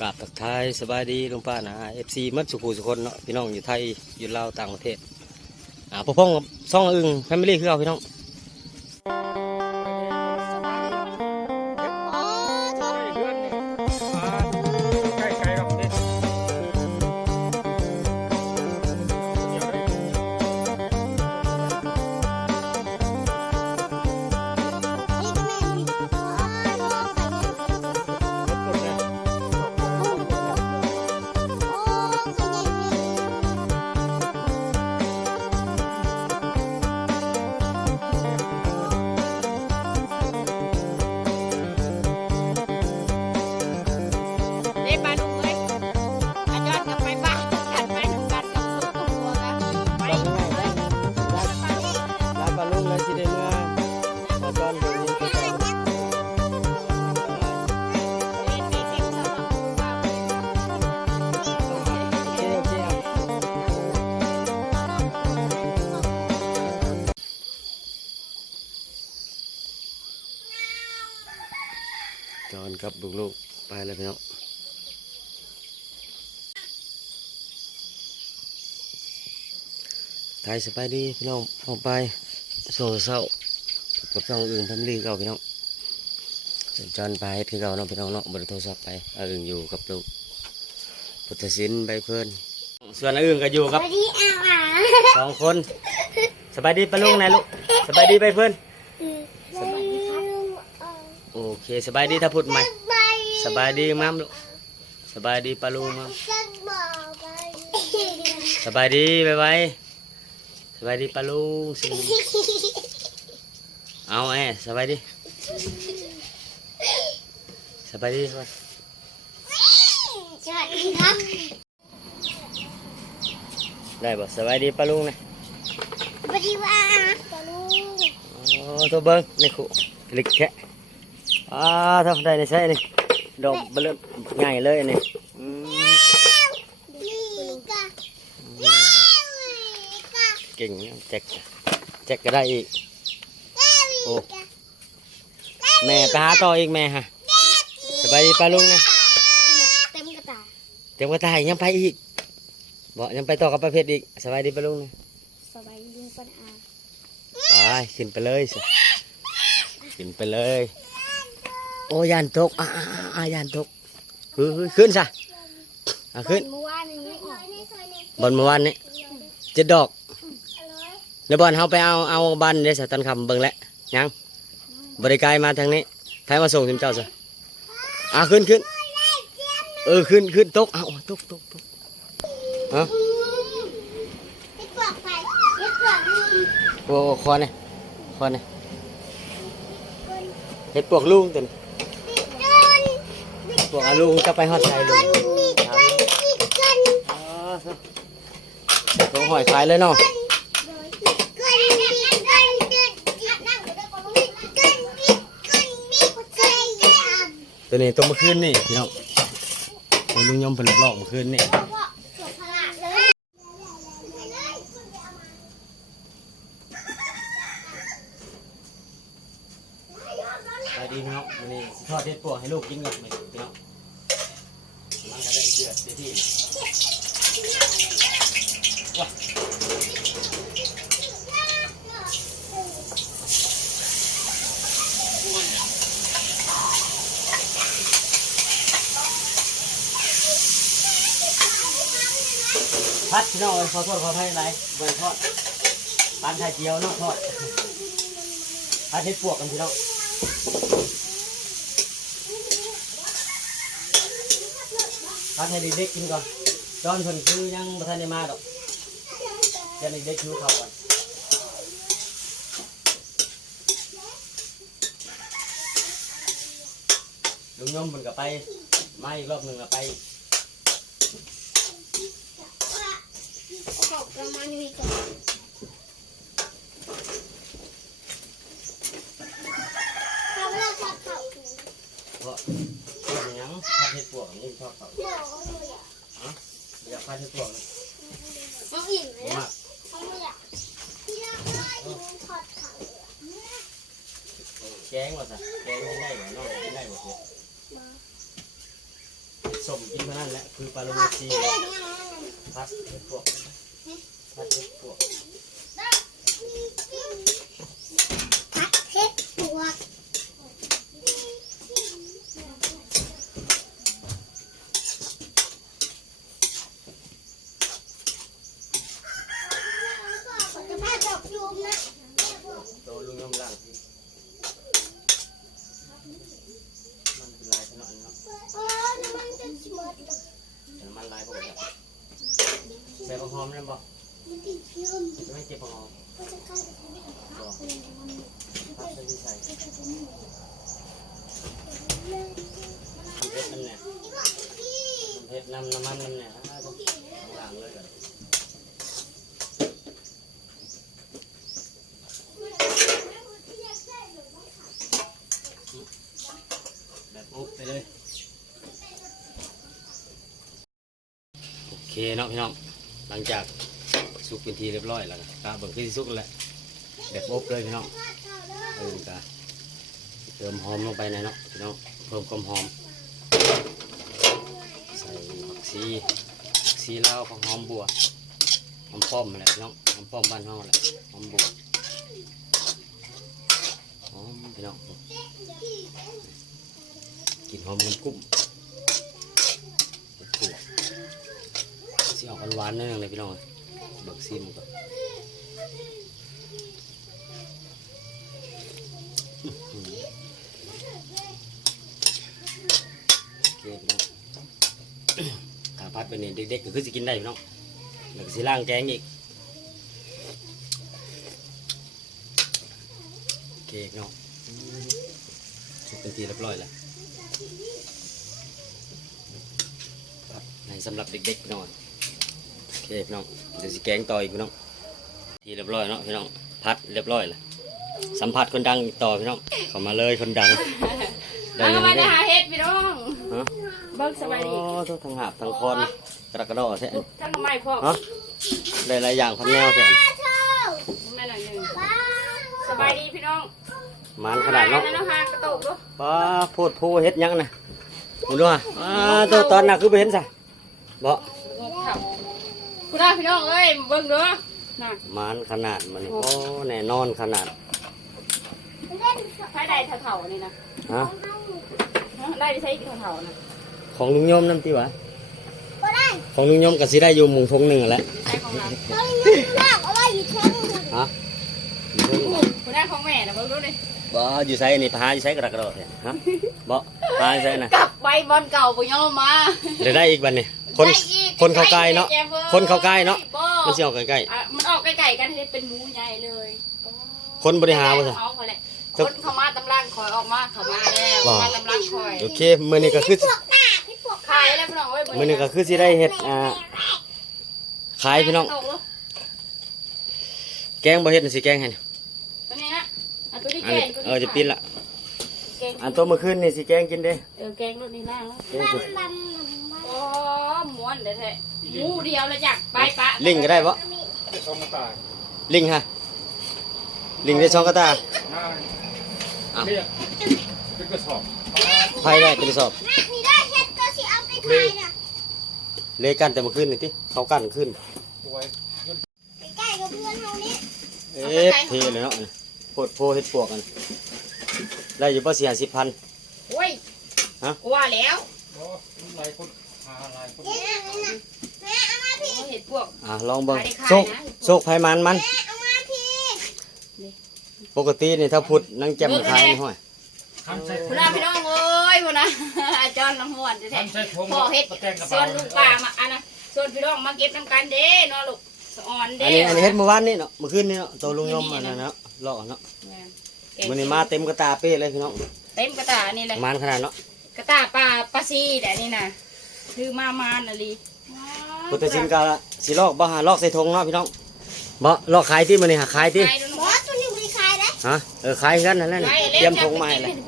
กราบทักทายสบายดีลุงป้านะเอฟซีมัดสุขุสุคนเนาะพี่น้องอยู่ไทยอยู่ลาวต่างประเทศอ่าพ่อพ่องซ่องอึงแฟมิลี่คือเอาพี่น้อง จอนกับลูกๆไปเลยพี่น้องไทยสบายดีพี่น้องออกไปโซ่เศร้ากับน้องอื่นพัมลีเก่าพี่น้องสัญจรไปที่เก่าเนาะพี่น้องเนาะบริโทรศัพท์ไปเอาอื่นอยู่กับลูกพุทธศิลป์ใบเพิ่นส่วนอันอื่นก็อยู่กับสองคนสบายดีปะลุงนะลูกสบายดีใบเพิ่นโอเคสบายดีถ้าพูดใหม่ส บายดีมั้มลูกสบายดีปะลุงมั้มสบายดีบายบายสบายดีปะลุงสิเอาแอสบายดีสบายดีครับสวัสดีครับได้บ่สบายดีปะลุงนะสวัสดีว่าปาลูกโอ้ตัวเบิ้งนี่ขู่ลิกแค่อ่าทำได้ในใช่นี่ ดอกเบลอง่ายเลยอันนี่อืมนี่กะเก่งนะแจ็คแจ็คก็ได้อีกโอ้แม่ไปหาต่ออีกแม่ฮะสบายดีปะลุงนะเต็มกระตาเดี๋ยวก็ตายยังไปอีกบ่ยังไปต่อกับประเภทอีกสบายดีปะลุงนะสบายดีลุงปันอาไปขึ้นไปเลยสิขึ้นไปเลย โอ้ยานตกอ่าอ่ายานตกเฮ้ยขึ้นซะอะขึ้นเมื่อวานนี้ออกบอลเมื่อวานนี้เจ็ดดอกแล้วบอลเขาไปเอาเอาบันเดสตันคำเบิ่งแล้วยังบริการมาทางนี้ไทยมาส่งทีมเจ้าซะอะขึ้นขึ้นเออขึ้นขึ้นตกเอาตกตกตกเอาให้ปลอกไปให้ปลอกลุงโอ้โอ้คอเนี่ยคอเนี่ยเห็ดปวกลุงตัวนี้ มีกันปวกอาลุงจะไปฮอดไทยลุงมีกันมีกันอ๋อซะต้องหอยขายเลยเนาะกันมีกันมีกันนั่งอยู่ด้วยกันมีกันมีกันมีกันตัวนี้ตัวเมื่อคืนนี่พี่น้องโอ้ลุงยอมผลิตลอกเมื่อคืนนี่ดพละเลยไปดีพี่น้องวันนี้ทอดเด็ดปวกให้ลูกกินกับไหมพี่น้องมันก็ได้เดือดเสียที่ว้า พัดพี่น้องเอ้ยขอโทษขออภัยไรเบิร์ทอดปานไข่เจียวเนาะทอดพัดเห็ดปวกกันพี่น้องพัดให้เด็กๆกินก่อนตอนเพิ่นคือยังบ่ทันได้มาดอกจะเด็กๆคิวเขาก่อนลุงยมเพิ่นก็ไปมาอีกรอบหนึ่งก็ไป ขอบ ประมาณนี้ก่อนเราเลิกชักเขาเพราะเพราะหยังพัดเฮ็ดปวกนี่ชอบเขาบอกเขาเลยอะอยากพัดเฮ็ดปวกนี่น้องอิ่มเลบ่ยมากเขาไม่อยากที่เราได้ยินทอดเขาแกงว่าซะแกงกินได้บ่น้องกินได้บ่เฮ็ดสมกินเท่านั้นแหละคือปลาโลูกซีเอ้ยยังพัดเห็ดพวก พัดเห็ดพวก พัดเห็ดปวกจะพาดอกยูมนะ โตลุงยำลังมันเป็นลายขนาดเนาะ เออน้ำมันจะหมด แต่มันลายปกติใส่ผักหอมนั่นบ่ มันติดยูม ไม่เจ็บผักหอม ก็จะเข้าไปไม่ได้พักเลยมัน พัดใส่ที่ใส่ ก็จะ เป็นมันเผ็ดน้ำเนี่ยมันเผ็ดน้ำน้ำมันน้ำเนี่ยอ่าต้องล้างเลยกันแบบอุ๊บไปเลย โอเคเนาะพี่น้อง หลังจากสุกเป็นทีเรียบร้อยแล้วนะกะเบิ่งคือสุกแล้วแหละแบบอบเลยพี่น้อง เออกะเติมหอมลงไปน่อยเนาะพี่น้องเพิ่มความหอม ใส่ผักชีผักชีลาวผักหอมบัวหอมป้อมแหละพี่น้องหอมป้อมบ้านเฮาแหละหอมบัวหอมพี่น้องกลินหอมมันกุ้มโอ้โหสีออกหวานๆนิดนึงเลยพี่น้องเบิกซีมก่อนอื้อหือโอเคพี่น้องถ้า พัดไปนี่เด็กๆก็คือสิกินได้พี่น้องแล้วก็สิล่างแกงอีกโอเคพี่น้องอื้อสุกเป็นทีเรียบร้อยแล้วครับในสำหรับเด็กๆพี่น้องโอเคพี่น้องเดี๋ยวสิแกงต่ออีกพี่น้องทีเรียบร้อยเนาะพี่น้องพัดเรียบร้อยเลยสัมผัสคนดังอีกต่อพี่น้องเข้ามาเลยคนดังได้เอายังมาไงได้หาเฮ็ดพี่น้องฮะ เบิ่งสบายดีโอ้ทุกทางหาบทางคอนกระกระดอแท้ทั้งทำไมพ่อฮะได้หลายอย่างพันแนวแท้แม่หน่อยหนึ่งสบายดีพี่น้องหมันขนาดเนาะแล้วหากระตุกดูป้าโพดโพเฮ็ดหยังนะมึงดูฮะอ่าตัวตอนน่ะคือไปเห็นซะบ่คุณอาพี่น้องเอ้ยเบิ่งเด้อน่ะหมันขนาดมันนี่โอ้แน่นอนขนาดไฟได้เถ่าๆนี่นะฮะได้ใช้เถ่าๆนะ ของลุงโยมน้ำที่วะก็ได้ของลุงโยมก็สิได้อยู่หมุงทงหนึ่งแหละใช้ของเราเรายังลากเอาไว้อยู่แท่งฮะคุณอาของแม่นะเบิ่งดูดิบ่อยู่ไสนี่พาอยู่ไสกระดกกระโดดเนี่ยฮะบ่พาอยู่ไสน่ะกลับใบบอลเก่าปุยอมมาเดี๋ยวได้อีกบัดนี่คนได้อีกคนเข้าใกล้เนาะได้อีกคนเข้าใกล้เนาะบ่มันสิออกใกล้อะมันออกใกล้ๆกันให้เป็นหมูใหญ่เลยๆคนบริหารบ่ซะเอาพอแหละคนเข้ามาตำลังคอยออกมาเข้ามาแล้วบ่มาตำลังคอยโอเคมื้อนี้ก็คือ พวกหน้าพี่พวกขายแล้วพี่น้องเอ้ยมื้อนี้ก็คือสิได้เฮ็ดอ่าขายพี่น้องตกลูกแกงบ่เฮ็ดน่ะสิแกงให้นี่ตัวนี้นะอันตัวนี้อันแกนี้งตัวเออจะปิดละแกงอันตัวเมื่อคืนนี่สิแกงกินเด้เออแกงรสนี้ล่างแล้วแกงสิลำลำโอ้ม้วนเด้อแท้หมูเดียวแล้วจ้ะไปปะลิงก็ได้บ่ช่องกระต่ายลิงฮะลิงได้ช่องกระตาหน้าอะเรียกเป็นกระสอบไผได้เป็นกระสอบนี่ได้เห็ดก็สิ เอาไปขายเลกันแต่มื่อคืนนี่ติเขากันขึ้นไว้ใกล้ๆกับเพื่อนเฮานี่เอ๊ะเทเลยเนาะโพดโพเฮ็ดปวกกันได้อยู่บ่4 50พันโอ้ยฮะว่าแล้วอ้หลายคนหาหลายคนเห็ดอะไรนแม่เอามาพี่เห็ดพวกอะลองเบิ่งโชคโชคไผมันมันเอามาพี่ปกตินี่ถ้าพุดนั่งแจ่มขายนี่ห้อยทันใส่คุณอาพี่น้องเอ้ พุ่นนะ อาจารย์น้ำม่วนแท้ทันใส่ถุงๆพ่อเฮ็ดตะแกงกระส่เป๋าวนลูกป้ามาอันนะส่วนพี่น้องมาเก็บน้ำกันเด้เนาะลูกสะอ่อนอัเด้นนี้อันนี้เฮ็ดเมื่อวานนี่เนาะเมื่อคืนนี่เนาะตัวลุงยมอันนั้นเนาะเลาะเนาะแกงมื้อนี้มาเต็มกระตาเป้เลยพี่น้องเต็มกระตานี่เลยมันขนาดเนาะกระตาปลาปลาซีแต่นี่นะคือมามานอะลีพุทธชินกาสิลอกบ่หาลอกใส่ธงเนาะพี่น้องบ่ลอกขายที่มื้อนี้หาขายที่ไปดูหบอสตัวนี้บริขายได้ฮะเออขายกันนั่นแหละนี่เตรียมธงมาให้เลยตัวน่ากินตัว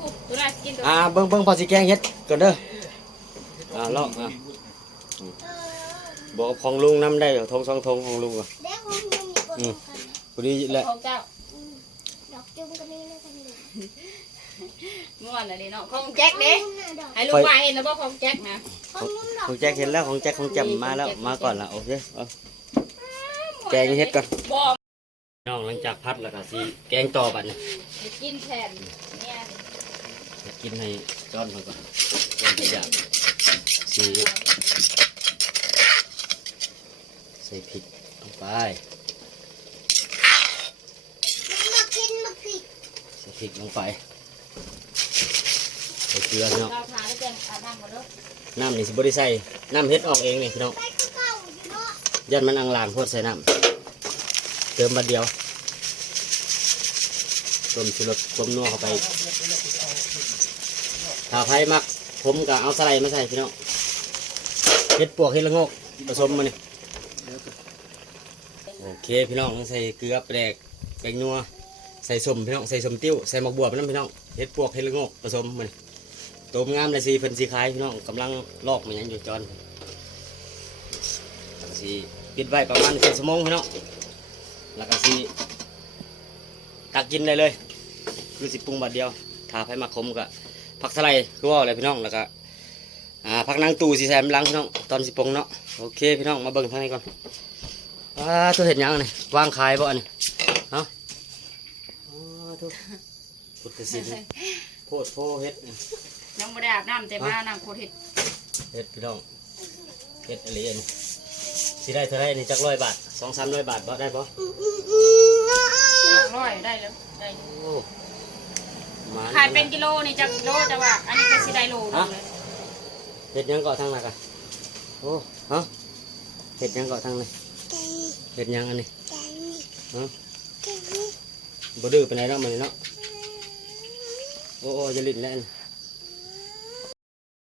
อ่าเบิ่งเบิ่งพอสิแกงเฮ็ดก่อนเด้ออ่าลอกอะเออบอกของลุงนำได้ธงสองธงของลุงอะเด็กของมึงมีคนกันนะพอดีแหละของเจ้าอืมดอกจุ่มก็มีนะกันอยู่ม่วนเลยเนาะของแจ็คเด้ให้ลูกว่าเห็นนะบ่ของแจ็คนะของนุ่มดอกของแจ็คเห็นแล้วของแจ็คของแจำมาแล้วมาก่อนละโอเคเอาแกงเฮ็ดก่อนบ่น้องหลังจากพัดแล้วก็สิแกงต่อบัดนี้ไปกินแทนเนี่ย กินให้จอนมันก่อนจอนจะอยากสีใส่พริกลงไปมากินมาผิดใส่พริกลงไปใส่เกลือพี่น้องเราทานแล้วแจ้งอาบน้ำหมดแล้วน้ำนี่สิบ่ได้ใส่น้ำเฮ็ดออกเองนี่พี่น้องไปก็เก่าอยู่เนาะยันมันอังลางโพดใส่น้ำเติมบัดเดียวต้มชูรสต้มนัวเข้าไป ถ้าไผ่มัก ผมก็เอาสไลด์มาใส่พี่น้องเฮ็ดปวกเฮ็ดละงกผสมมานี่โอเคพี่น้องใส่เกลือแปลกแป้งนัวใส่สมพี่น้องใส่สมติ้วใส่หมกบัวไปน้ำพี่น้องเฮ็ดปวกเฮ็ดละงกผสมมานี่ต้มงามเลยสิเพิ่นสีขายพี่น้องกำลังลอกมันยังอยู่จอนสิปิดไว้ประมาณครึ่งชั่วโมงพี่น้องแล้วก็สิตักกินได้เลย คือสิปรุงบัดเดียวถ้าไผมาขมก็ ผักสะไลด์คือว่าอะไรพี่น้องแล้วก็อ่าผักนางตูสีแซมหลังพี่น้องตอนสิปรุงเนาะโอเคพี่น้องมาเบิ่งทางนี้ก่อนอ่าตัวเห็ดหยังนี่วางขายบ่อันนี้เนาะอ๋อทุกพุทธศิลป์โพดโพเฮ็ดนี่ยังบ่ได้อาบน้ำแต่มานั่งโคตรเห็ดเฮ็ดพี่น้องเฮ็ดอะไรอันนี้สิได้เท่าไรนี่จักร้อยบาทสองสามร้อยบาทบ่ได้บ่อืมอืมอืมอะร้อยได้แล้วได้อยู่โอ้หม ขายเป็นกิโลนี่จะกิโลจะว่า อันนี้ก็สิได้โลหนึงเลยเห็ดหยังเกาะทางไหนกันโอ้ฮะเห็ดหยังเกาะทางไหนแกงเห็ดหยังอันนี้แกงนี่ฮะแกงนี่บ่ดื้อไปไหนแล้วมันเนาะโอ้โอ้จะลิ้นแล้วอัน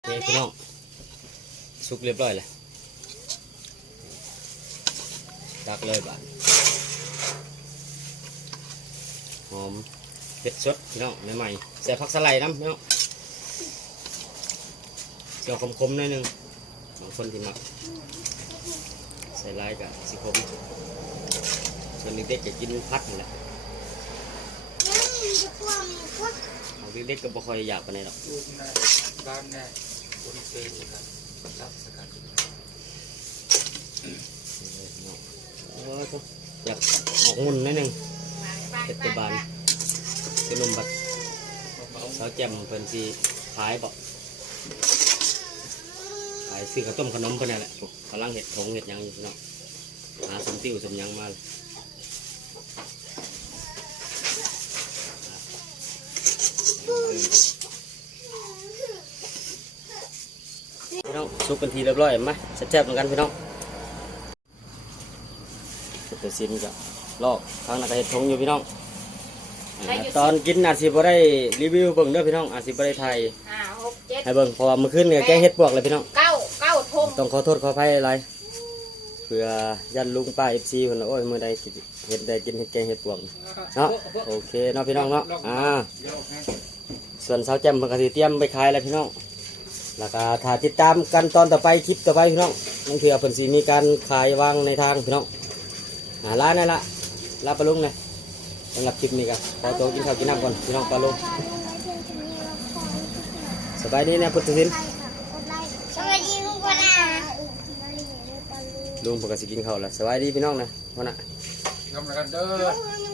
โอเคพี่น้องสุกเรียบร้อยเลยตักเลยบาทหอม เผ็ดสดพี่น้องใหม่ๆใส่ผักสไลด์น้ำพี่น้องเจียวคมๆหน่อยหนึงบางคนที่มักใส่ลายกับสิคมส่วนเด็กๆจะกินพัดนั่นแหละยังมีจะกลัวมันก็เอาเด็กๆก็บ่ค่อยอยากปานใดหรอกลูกนะบ้านแน่คนเตยกันรับสกัดเออก็อยากออกมุนหนิดนึงเฮ็ดแตบาน ขนมบัดสาวแจ่มเพิ่นสิขายบ่ขายซื้อข้าวต้มขนมเพิ่นนั่นแหละกำลังเฮ็ดถงเฮ็ดยังอยู่พี่น้องหาสมติ้วสมยังมาพี่น้องสุกเป็นทีเรียบร้อยไหมแซ่บๆเหมือนกันพี่น้องสุดแต่สินก็ลอกทางนักเฮ็ดทงอยู่พี่น้อง อ่าตอนกินอาจสิบ่ได้รีวิวเบิ่งเด้อพี่น้องอาจสิบ่ได้ถ่ายห้าหกเจ็ดให้เบิ่งเพราะว่าเมื่อคืนเนี่ยแกงเฮ็ดปวกเลยพี่น้อง เก้าเก้าทงต้องขอโทษขออภัยหลายเพื่อยันลุงป้า FC เพิ่นว่าโอ้ยมื้อใดสิเฮ็ดได้กินเฮ็ดแกงเฮ็ดปวกเนาะโอเคเนาะพี่น้องเนาะอ่าเดี๋ยวให้ส่วนสาวแจ่มเพิ่นก็สิเตรียมไปขายแล้วพี่น้องแล้วก็ถ้าติดตามกันตอนต่อไปคลิปต่อไปพี่น้องนั่นคือเพิ่นสิมีการขายวางในทางพี่น้องอ่าร้านนั่นละลาปลาลุงเลย สำหรับคลิปนี้ก็ขอตัวกินข้าวกินน้ำก่อนพี่น้องปลาลุงสบายดีนะพุทธศิลป์สวัสดีลุงกวนาลุงปกติกินข้าวแล้วสบายดีพี่น้องนะวันน่ะกำลังกันเด้อลุง